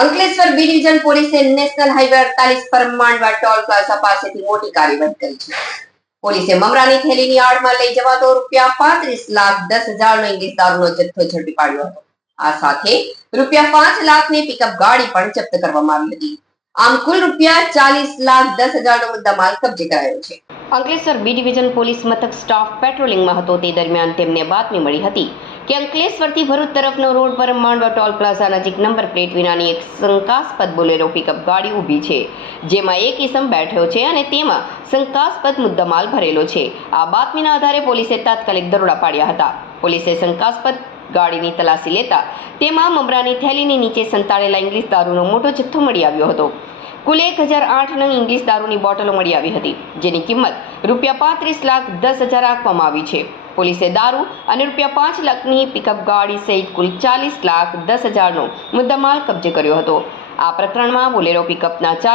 Ankleshwar B division પોલીસે national highway 48 પર માંડવા toll plaza પાસેથી મોટી કાર્યવાહી કરી છે. પોલીસે મમરાની થેલીની આડમાં લઈ જવાતો ₹35,10,00,000નો ઇંગ્લિશ દારૂનો જથ્થો ઝડપી પાડ્યો હતો. આ સાથે ₹5,00,000ની પિકઅપ ગાડી પણ જપ્ત કરવામાં આવી હતી. આમ કુલ ₹40,10,00,000નો મુદ્દામાલ કબજે કરાયો છે. અંકલેશ્વર બી ડિવિઝન પોલીસ મથક સ્ટાફ પેટ્રોલિંગમાં હતો તે દરમિયાન તેમને બાતમી મળી હતી કે અંકલેશ્વરથી ભરૂચ તરફનો રોડ પર માંડવા ટોલ પ્લાઝા નજીક નંબર પ્લેટ વિનાની એક શંકાસ્પદ બોલેરો પિકઅપ ગાડી ઊભી છે, જેમાં એક ઈસમ બેઠો છે અને તેમાં શંકાસ્પદ મુદ્દામાલ ભરેલો છે. આ બાતમીના આધારે પોલીસે તાત્કાલિક દરોડા પાડ્યા હતા. પોલીસે શંકાસ્પદ ગાડીની તલાશી લેતા તેમાં મમરાની થેલીની નીચે સંતાડેલા ઇંગ્લિશ દારૂનો મોટો જથ્થો મળી આવ્યો હતો. કુલ 1008 નંગ ઇંગ્લિશ દારૂની બોટલો મળી આવી હતી, જેની કિંમત ₹35,10,00,000 આંકવામાં આવી છે. પોલીસે દારૂ અને ₹5,00,000ની પિકઅપ ગાડી સહિત કુલ ₹40,10,00,000નો મુદ્દામાલ કબજે કર્યો હતો. આ પ્રકરણમાં બોલેરો પિકઅપના